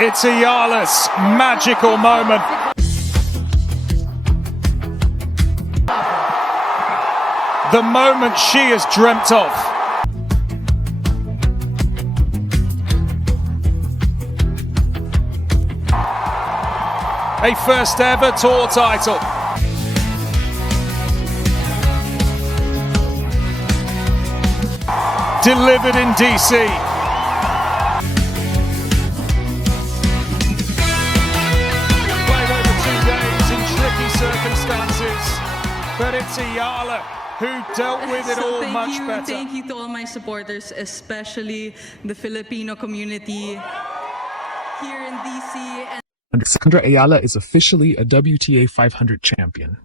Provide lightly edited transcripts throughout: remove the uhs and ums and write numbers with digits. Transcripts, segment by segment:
It's Ayala's magical moment. The moment she has dreamt of. A first ever tour title. Delivered in DC. Played over 2 days in tricky circumstances, but it's Ayala who dealt with it all much better. Thank you to all my supporters, especially the Filipino community here in DC. Alexandra Ayala is officially a WTA 500 champion.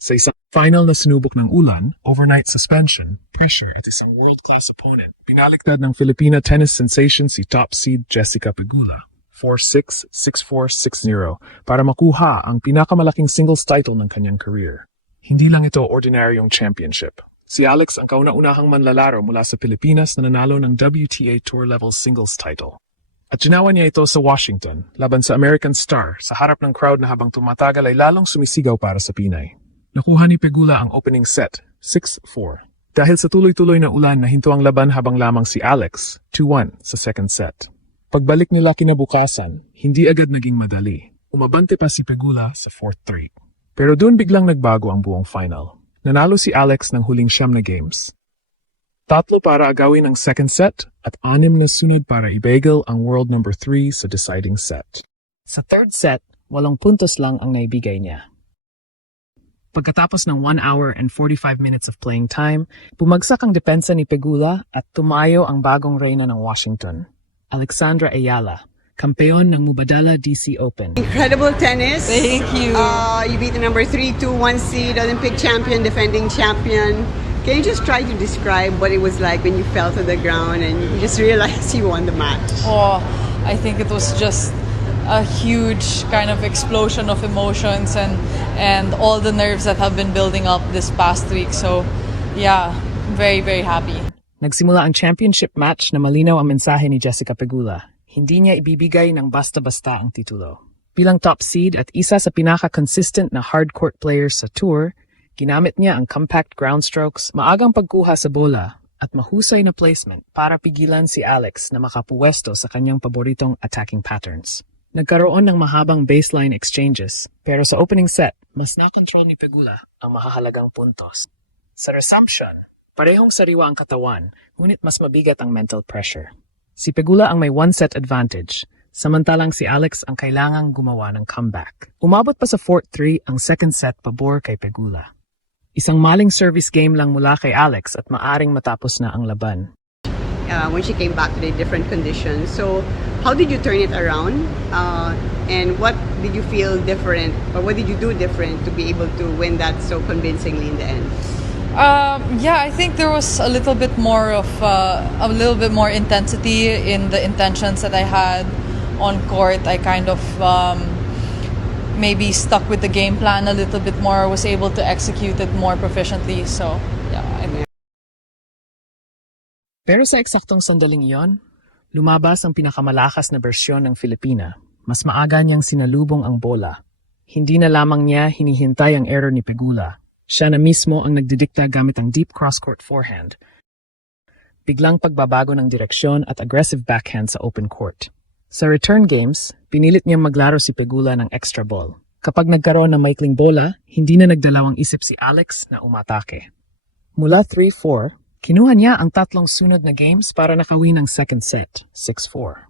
Sa isang final na sinubok ng ulan, overnight suspension, pressure at isang world-class opponent, pinaliktad ng Filipina tennis sensation si top seed Jessica Pegula, 4-6, 6-4, 6-0, para makuha ang pinakamalaking singles title ng kanyang career. Hindi lang ito ordinaryong championship. Si Alex ang kauna-unahang manlalaro mula sa Pilipinas na nanalo ng WTA Tour Level Singles title. At ginawa niya ito sa Washington, laban sa American Star, sa harap ng crowd na habang tumatagal ay lalong sumisigaw para sa Pinay. Nakuha ni Pegula ang opening set, 6-4. Dahil sa tuloy-tuloy na ulan, nahinto ang laban habang lamang si Alex, 2-1 sa second set. Pagbalik nila kinabukasan, hindi agad naging madali. Umabante pa si Pegula sa 4-3. Pero doon biglang nagbago ang buong final. Nanalo si Alex ng huling 9 na games. 3 para agawin ang second set at 6 na sunod para i-bagel ang world number 3 sa deciding set. Sa third set, 8 puntos lang ang naibigay niya. Pagkatapos ng 1 hour and 45 minutes of playing time, bumagsak ang depensa ni Pegula at tumayo ang bagong reyna ng Washington, Alexandra Ayala, kampeon ng Mubadala DC Open. Incredible tennis. Thank you. You beat the number 3-2-1 seed, Olympic champion, defending champion. Can you just try to describe what it was like when you fell to the ground and you just realized you won the match? Oh, I think it was just a huge kind of explosion of emotions and all the nerves that have been building up this past week. So, yeah, very, very happy. Nagsimula ang championship match na malinaw ang mensahe ni Jessica Pegula. Hindi niya ibibigay ng basta-basta ang titulo. Bilang top seed at isa sa pinaka-consistent na hardcourt players sa tour, ginamit niya ang compact ground strokes, maagang pagkuha sa bola, at mahusay na placement para pigilan si Alex na makapuwesto sa kanyang paboritong attacking patterns. Nagkaroon ng mahabang baseline exchanges, pero sa opening set, mas na-control ni Pegula ang mahahalagang puntos. Sa resumption, parehong sariwa ang katawan, ngunit mas mabigat ang mental pressure. Si Pegula ang may 1-set advantage, samantalang si Alex ang kailangang gumawa ng comeback. Umabot pa sa 4-3 ang second set pabor kay Pegula. Isang maling service game lang mula kay Alex at maaring matapos na ang laban. When she came back to the different conditions. So, how did you turn it around? And what did you feel different, or what did you do different to be able to win that so convincingly in the end? Yeah, I think there was a little bit more intensity in the intentions that I had on court. I kind of maybe stuck with the game plan a little bit more, was able to execute it more proficiently. So, yeah, I think. Pero sa eksaktong sandaling iyon, lumabas ang pinakamalakas na bersyon ng Filipina. Mas maaga niyang sinalubong ang bola. Hindi na lamang niya hinihintay ang error ni Pegula. Siya na mismo ang nagdidikta gamit ang deep cross-court forehand. Biglang pagbabago ng direksyon at aggressive backhand sa open court. Sa return games, pinilit niyang maglaro si Pegula ng extra ball. Kapag nagkaroon ng maikling bola, hindi na nagdalawang isip si Alex na umatake. Mula 3-4, kinuha niya ang 3 sunod na games para nakawin ang second set, 6-4.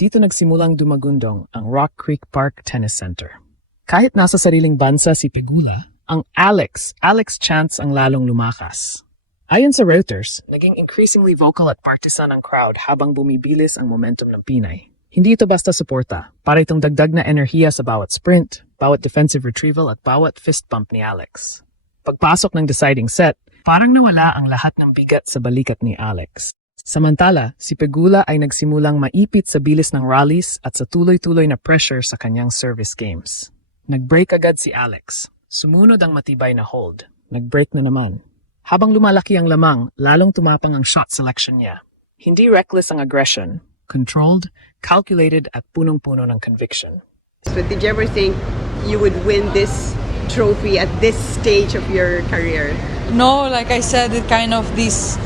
Dito nagsimulang dumagundong ang Rock Creek Park Tennis Center. Kahit nasa sariling bansa si Pegula, ang Alex chants ang lalong lumakas. Ayon sa Reuters, naging increasingly vocal at partisan ang crowd habang bumibilis ang momentum ng Pinay. Hindi ito basta suporta, para itong dagdag na enerhiya sa bawat sprint, bawat defensive retrieval at bawat fist bump ni Alex. Pagpasok ng deciding set, parang nawala ang lahat ng bigat sa balikat ni Alex. Samantala, si Pegula ay nagsimulang maipit sa bilis ng rallies at sa tuloy-tuloy na pressure sa kanyang service games. Nag-break agad si Alex. Sumunod ang matibay na hold. Nag-break na naman. Habang lumalaki ang lamang, lalong tumapang ang shot selection niya. Hindi reckless ang aggression, Controlled, calculated at punong-puno ng conviction. So did you ever think you would win this trophy at this stage of your career? No, like I said, it kind of these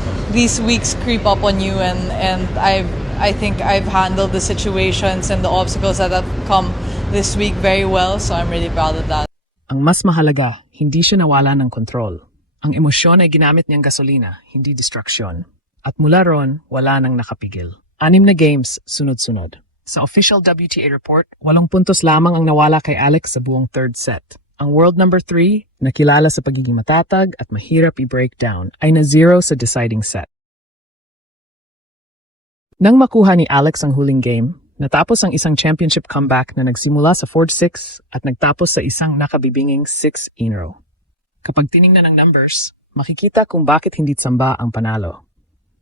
weeks creep up on you, and I think I've handled the situations and the obstacles that have come this week very well, so I'm really proud of that. Ang mas mahalaga, hindi siya nawala ng kontrol. Ang emosyon ay ginamit niyang gasolina, hindi distraksyon. At mula ron, wala nang nakapigil. 6 na games, sunod-sunod. Sa official WTA report, 8 puntos lamang ang nawala kay Alex sa buong third set. Ang world number 3, na kilala sa pagiging matatag at mahirap i-breakdown, ay na-0 sa deciding set. Nang makuha ni Alex ang huling game, natapos ang isang championship comeback na nagsimula sa 4-6 at nagtapos sa isang nakabibinging 6-0. Kapag tiningnan ng numbers, makikita kung bakit hindi tsamba ang panalo.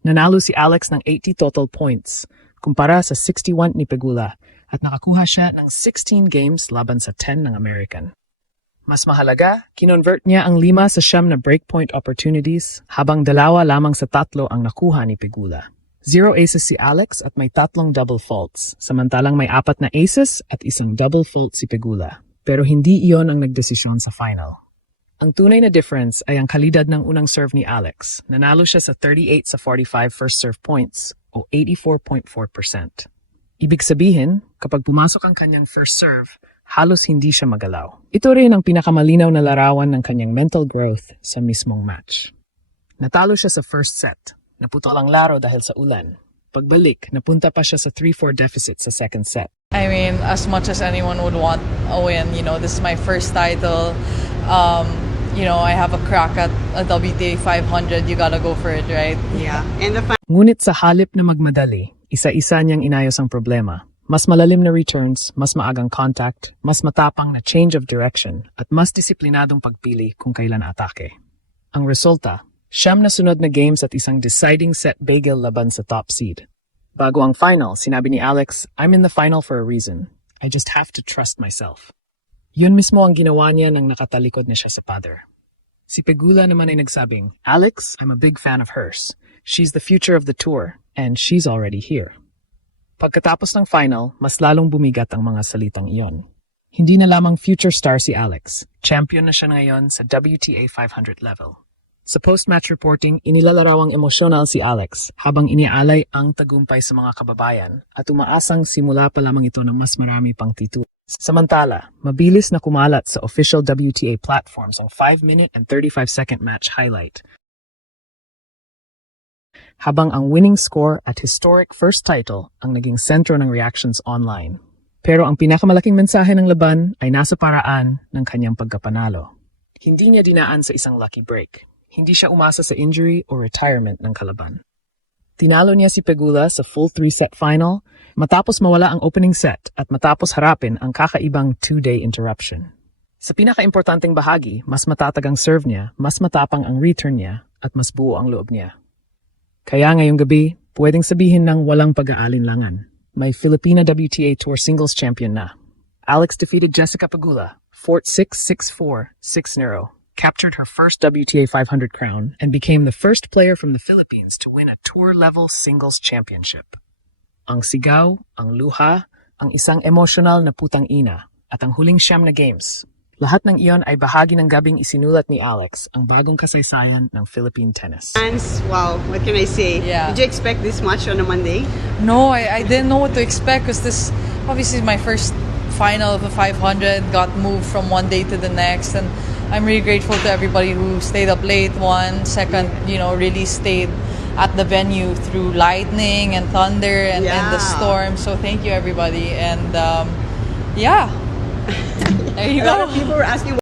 Nanalo si Alex ng 80 total points, kumpara sa 61 ni Pegula, at nakakuha siya ng 16 games laban sa 10 ng American. Mas mahalaga, kinonvert niya ang 5 sa 9 na breakpoint opportunities, habang 2 lamang sa 3 ang nakuha ni Pegula. 0 aces si Alex at may 3 double faults, samantalang may 4 na aces at isang double fault si Pegula. Pero hindi iyon ang nagdesisyon sa final. Ang tunay na difference ay ang kalidad ng unang serve ni Alex. Nanalo siya sa 38 sa 45 first serve points o 84.4%. Ibig sabihin, kapag pumasok ang kanyang first serve, halos hindi siya magalaw. Ito rin ang pinakamalinaw na larawan ng kanyang mental growth sa mismong match. Natalo siya sa first set. Naputol ang laro dahil sa ulan. Pagbalik, napunta pa siya sa 3-4 deficit sa second set. I mean, as much as anyone would want a win, this is my first title. I have a crack at a WTA 500. You gotta go for it, right? Yeah. And the Ngunit sa halip na magmadali, isa-isa niyang inayos ang problema. Mas malalim na returns, mas maagang contact, mas matapang na change of direction, at mas disiplinadong pagpili kung kailan atake. Ang resulta, 9 na sunod na games at isang deciding set bagel laban sa top seed. Bago ang final, sinabi ni Alex, "I'm in the final for a reason. I just have to trust myself." Yun mismo ang ginawa niya nang nakatalikod niya siya sa pader. Si Pegula naman ay nagsabing, "Alex, I'm a big fan of hers. She's the future of the tour, and she's already here." Pagkatapos ng final, mas lalong bumigat ang mga salitang iyon. Hindi na lamang future star si Alex. Champion na siya ngayon sa WTA 500 level. Sa post-match reporting, inilarawang emosyonal si Alex habang inialay ang tagumpay sa mga kababayan at umaasang simula pa lamang ito ng mas marami pang titulo. Samantala, mabilis na kumalat sa official WTA platforms ang 5-minute and 35-second match highlight. Habang ang winning score at historic first title ang naging sentro ng reactions online. Pero ang pinakamalaking mensahe ng laban ay nasa paraan ng kanyang pagkapanalo. Hindi niya dinaan sa isang lucky break. Hindi siya umasa sa injury o retirement ng kalaban. Tinalo niya si Pegula sa full 3-set final matapos mawala ang opening set at matapos harapin ang kakaibang 2-day interruption. Sa pinaka-importanting bahagi, mas matatag ang serve niya, mas matapang ang return niya, at mas buo ang loob niya. Kaya ngayong gabi, pwedeng sabihin ng walang pag-aalinlangan. May Filipina WTA Tour singles champion na. Alex defeated Jessica Pegula, 4-6, 6-4, 6-0. Captured her first WTA 500 crown and became the first player from the Philippines to win a tour-level singles championship. Ang sigaw, ang luha, ang isang emotional na putang ina, at ang huling 9 na games. Lahat ng iyon ay bahagi ng gabing isinulat ni Alex, ang bagong kasaysayan ng Philippine tennis. fans, wow, what can I say? Yeah. Did you expect this much on a Monday? No, I didn't know what to expect because this obviously is my first final of the 500, got moved from one day to the next, and I'm really grateful to everybody who stayed up late. One, second, really stayed at the venue through lightning and thunder and the Yeah. storm. So thank you everybody, and yeah, there you A lot go. of people were asking